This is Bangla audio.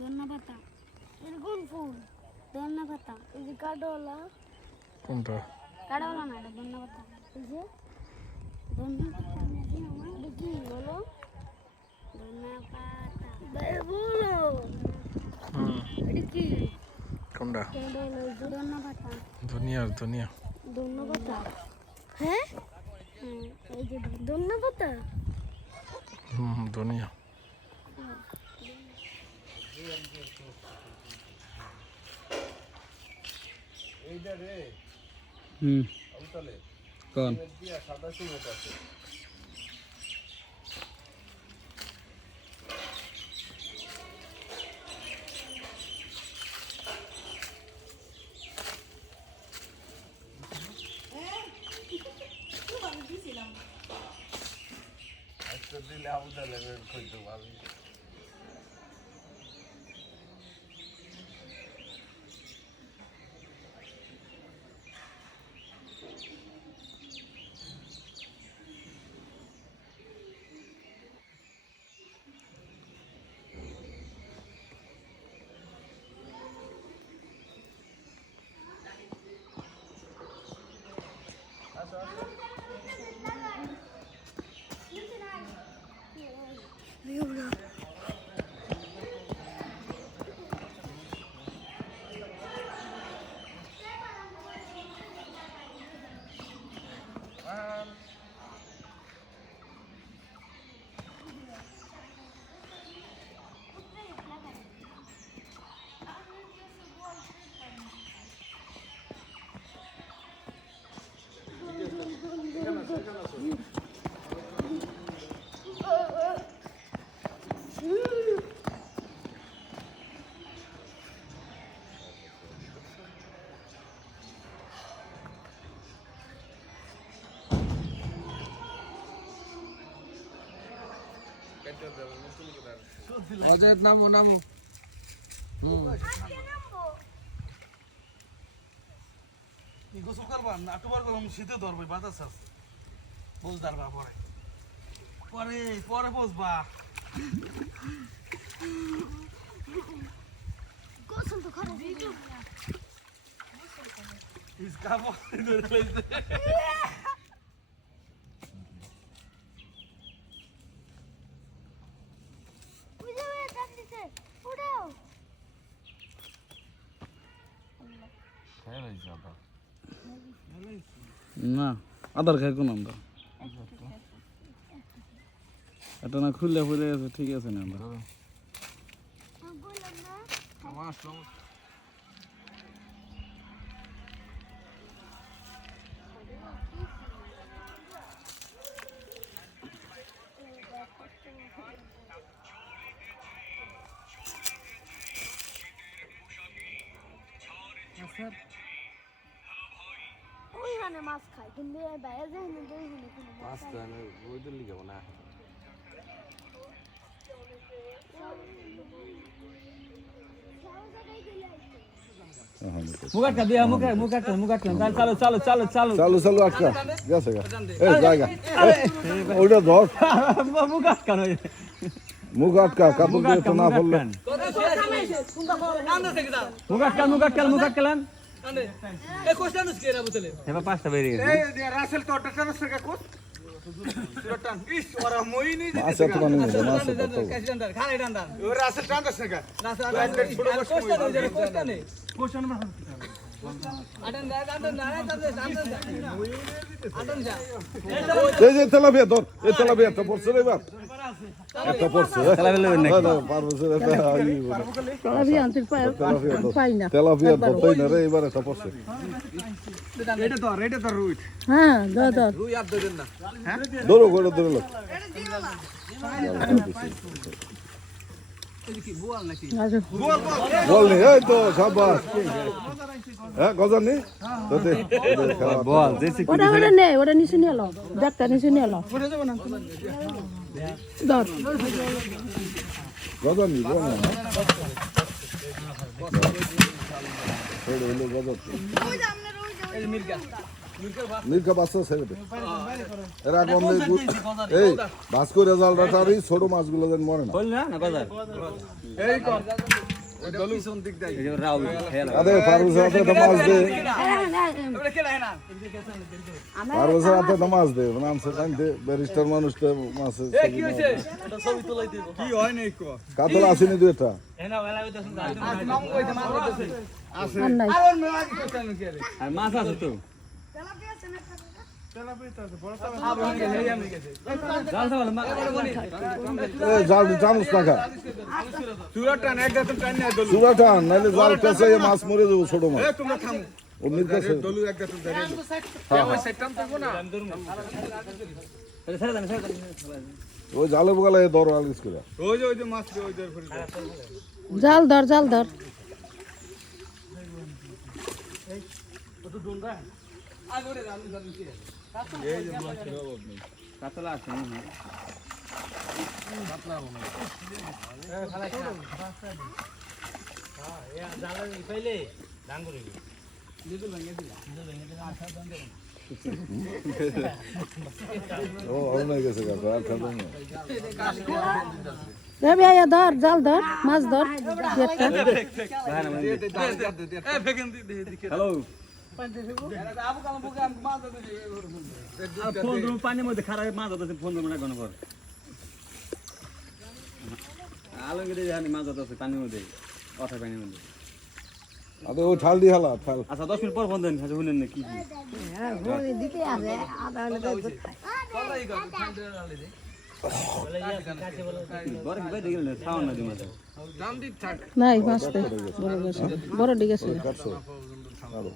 ধন্যা পাতা এরকম ফুল ধন্যা পাতা এই যে কাঠওয়ালা কোনটা কাঠওয়ালা না এটা ধন্যা পাতা এই যে ধন্যা পাতা নাকি আমার এটা কি বলো ধন্যা পাতা বলো এটা কি কোনটা ধন্যা পাতা ধনিয়া ধন্যা পাতা হ্যাঁ এই যে ধন্যা পাতা ধনিয়া এইটা রে আমতলে কোন দিয়া সাদা সিমেন্ট আছে আজকে দিলে আমতলে বের কইতে পারবি অজয় নামো গোসল করবা না একবার গরম শীতে ধরবে বাতাস আছে বুঝ ধরবা পরে পরে পরে বুঝবা গোসল তো খারাপ ইসকা পরে ধরে লইছে না আদার খাই কোন আমরা এটা না খুললে ফুলে আছে ঠিক আছে না আমরা ওইখানে মাছ খায় কিন্তু বাইরে যায় না মাছ তো আমি ওইদের লিগে না মুগাটকা দিয়া মুগাটকা চালো চালো আটকা গেছে এই জায়গা ওইটা ধর মুগাটকা নয় মুগাটকা কাপড় দিয়ে তো না পড়লে মুগাটকা লান এ কোস্টানুস কে রা বতলে এবার পাঁচটা বেরিয়ে গেছে এই রাসেল তো টাটানুস কে কোস সুরটান ইস ওরা মই নি আচ্ছা তো বানি মাছ তো কাশি ডান্ডার খালি ডান্ডার ও রাসেল টান্দাস কে রাসেল কোস্টানে কোস্টান মা আডান না এই যে তেলাপিয়া ধর এই তেলাপিয়া তো পড়ছে রে বাপ এটা পড়ছে তেলাপিয়া লবেন নাকি না পারবো সে তেলাপিয়া আনতে পাই না তেলাপিয়া তো তাই না রে এবারে তো পড়ছে এটা তো রুই হ্যাঁ দাদা রুই আর দেন না ধরো লোক বল নি এই তো সাবাস হ্যাঁ গজন নি তোতে বল জেসি ওটা নে ওটা নিচে নিয়ে এলো ব্যাগটা নিচে নিয়ে এলো ধর গজন নি বল না এই গজন এই মির্গা মির্কা বাচ্চা ছেড়ে দে এরা এখন এই বাস করে জাল রাখার এই ছোট মাছগুলো যেন মরে না এই কর দলু পিছন দিক দেই আরে পারভেজ হাতে তো মাছ দে পারভেজ হাতে তো মাছ দে নাম সে কান দে ব্যারিস্টার মানুষ তো মাছ কি হইছে এটা ছবি তোলাই দিব কি হয় নাই কো কাতল আসেনি দুই এটা আজ মামু কইতে মাছ হইছে আছে আর নাই আর ওর মেলা কি করতে আমি কে রে আর মাছ আছে তো জাল সাবাল এ জাল চামচ টাকা তুরা টান এক গাছ টান না দলু সুরা টান নাইলে জাল পেছে মাছ মরে যাবো ছোট মাছ এ তোমরা থামো ও মির্কা দলু এক গাছ ধরে ওই সেটাম থাকবো না ছেড়ে দেন ওই জালে বগালে দর আলিস করে ওই যে মাছ ওই দের ফরি জাল ধর আগরে রামু জানি কি এই যে মাছ ছিল আপনি কাতলা আছে ও অনেক গেছে কাকা আর খাবেন না এ ভাইয়া ধর জাল ধর মাছ ধর একটা এ ফেকেন দি হ্যালো আবু কাম বুকে আম মাছ দে আর ফোন তুমি পানির মধ্যে খারাপ মাছ হতেছে ফোন তুমি না গণকর আলমগীর জানি মাছ হতেছে পানির মধ্যে অথায় পানির মধ্যে আরে ও ঠাল দি হালা ঠাল আচ্ছা 10 মিনিট পর ফোন দেন হাজে শুনেন না কি বড় কি বাইরে গেলেন খাওয়ান না দিন মাঝে দাম দি থাক নাই মাছ বড় গেছে বড় ডিগেছে কাটছো আরো